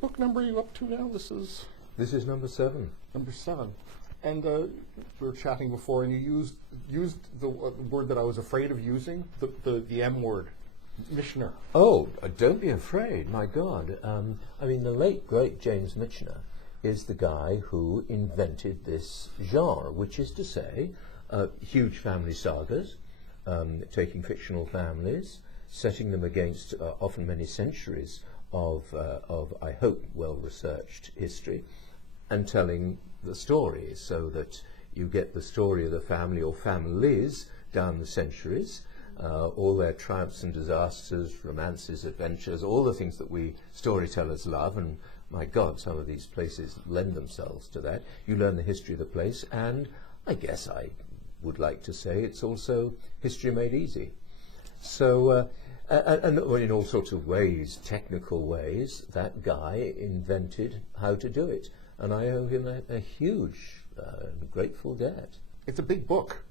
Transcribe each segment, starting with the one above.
book number are you up to now? This is number 7. number 7. And we were chatting before, and you used the word that I was afraid of using, the M word, Michener. Oh, don't be afraid, my God. I mean, the late, great James Michener is the guy who invented this genre, which is to say, huge family sagas, taking fictional families, setting them against often many centuries of I hope, well-researched history, and telling the story so that you get the story of the family or families down the centuries, all their triumphs and disasters, romances, adventures, all the things that we storytellers love, and my God, some of these places lend themselves to that. You learn the history of the place, and I guess I would like to say it's also history made easy. So, and in all sorts of ways, technical ways, that guy invented how to do it. And I owe him a huge, grateful debt. It's a big book.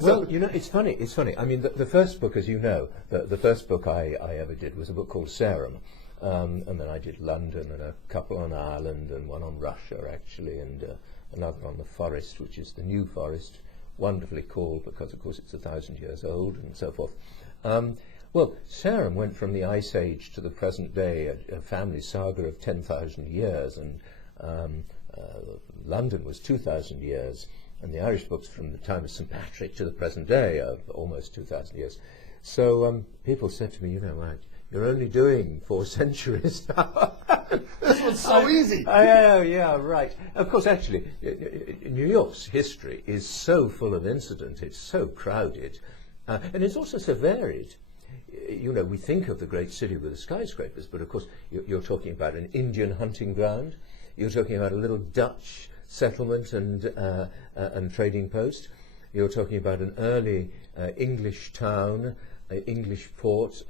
Well, you know, it's funny. I mean, the first book, as you know, the first book I ever did was a book called Sarum. And then I did London and a couple on Ireland and one on Russia, actually, and another on the forest, which is the New Forest, wonderfully called because, of course, it's 1,000 years old and so forth. Well, Sarum went from the Ice Age to the present day, a family saga of 10,000 years, and London was 2,000 years, and the Irish books from the time of St. Patrick to the present day are almost 2,000 years. So people said to me, you know, you're only doing 4 centuries now. This was so easy. Yeah, right. Of course, actually, New York's history is so full of incident, it's so crowded, and it's also so varied. You know, we think of the great city with the skyscrapers, but of course you're talking about an Indian hunting ground, you're talking about a little Dutch settlement and trading post, you're talking about an early English town, English port,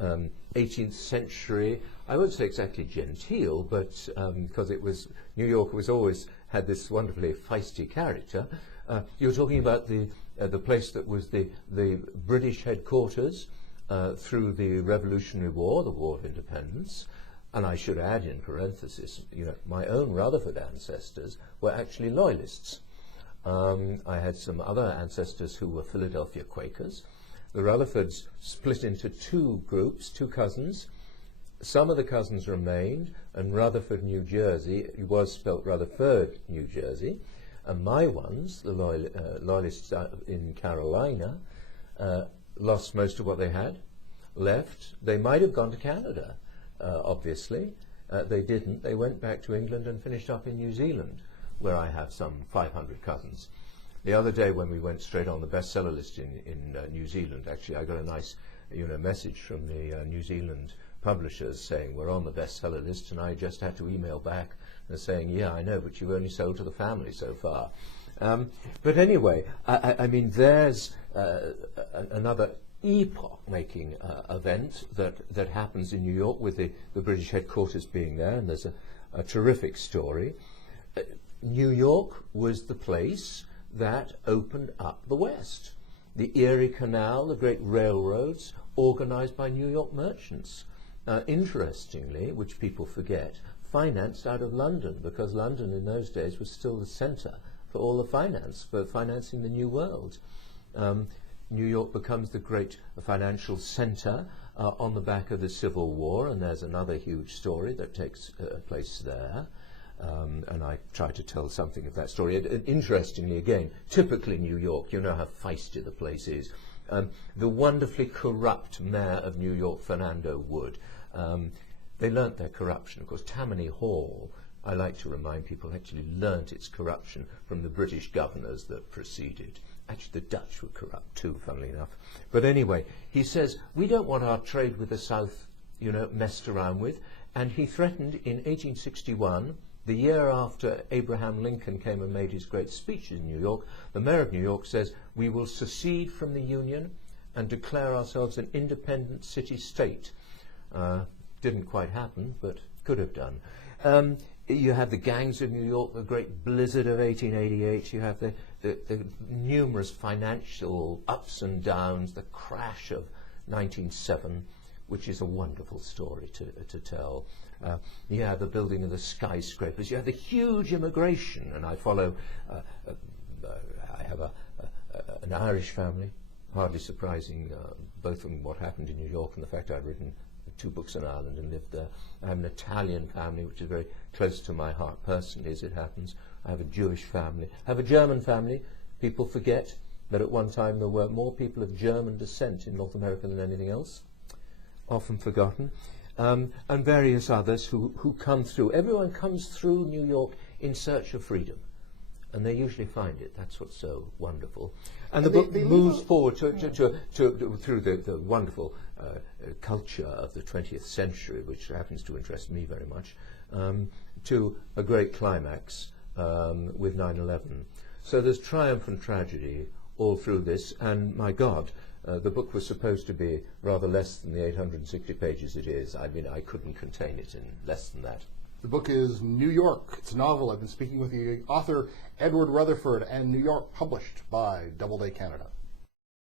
18th century, I won't say exactly genteel, but because it was, New York was always had this wonderfully feisty character. You're talking about the place that was the British headquarters through the Revolutionary War, the War of Independence. And I should add in parenthesis, you know, my own Rutherfurd ancestors were actually Loyalists. I had some other ancestors who were Philadelphia Quakers. The Rutherfords split into 2 groups, 2 cousins. Some of the cousins remained, and Rutherfurd, New Jersey, it was spelt Rutherfurd, New Jersey. And my ones, the Loyalists in Carolina, lost most of what they had, left. They might have gone to Canada, obviously. They didn't. They went back to England and finished up in New Zealand, where I have some 500 cousins. The other day when we went straight on the bestseller list in New Zealand, actually I got a nice message from the New Zealand publishers saying we're on the bestseller list, and I just had to email back and saying, yeah, I know, but you've only sold to the family so far. But anyway, I mean, there's another epoch-making event that happens in New York with the British headquarters being there, and there's a terrific story. New York was the place that opened up the West. The Erie Canal, the great railroads, organized by New York merchants. Interestingly, which people forget, financed out of London, because London in those days was still the center for all the finance, for financing the New World. New York becomes the great financial center on the back of the Civil War, and there's another huge story that takes place there. And I try to tell something of that story. Interestingly, again, typically New York, you know how feisty the place is. The wonderfully corrupt mayor of New York, Fernando Wood, they learnt their corruption. Of course, Tammany Hall, I like to remind people, actually learnt its corruption from the British governors that preceded. Actually, the Dutch were corrupt too, funnily enough. But anyway, he says, we don't want our trade with the South, messed around with. And he threatened in 1861, the year after Abraham Lincoln came and made his great speech in New York, the mayor of New York says, we will secede from the Union and declare ourselves an independent city-state. Didn't quite happen, but could have done. You have the gangs of New York, the great blizzard of 1888. You have the numerous financial ups and downs, the crash of 1907, which is a wonderful story to tell. You have the building of the skyscrapers. You have the huge immigration, and I follow. I have an Irish family, hardly surprising, both from what happened in New York and the fact I've written 2 books in Ireland and lived there. I have an Italian family, which is very close to my heart personally, as it happens. I have a Jewish family. I have a German family. People forget that at one time there were more people of German descent in North America than anything else, often forgotten, and various others who come through. Everyone comes through New York in search of freedom, and they usually find it. That's what's so wonderful. And the book moves forward through the wonderful culture of the 20th century, which happens to interest me very much, to a great climax with 9/11. So there's triumph and tragedy all through this, and my God, the book was supposed to be rather less than the 860 pages it is. I mean, I couldn't contain it in less than that. The book is New York. It's a novel. I've been speaking with the author, Edward Rutherfurd, and New York, published by Doubleday Canada.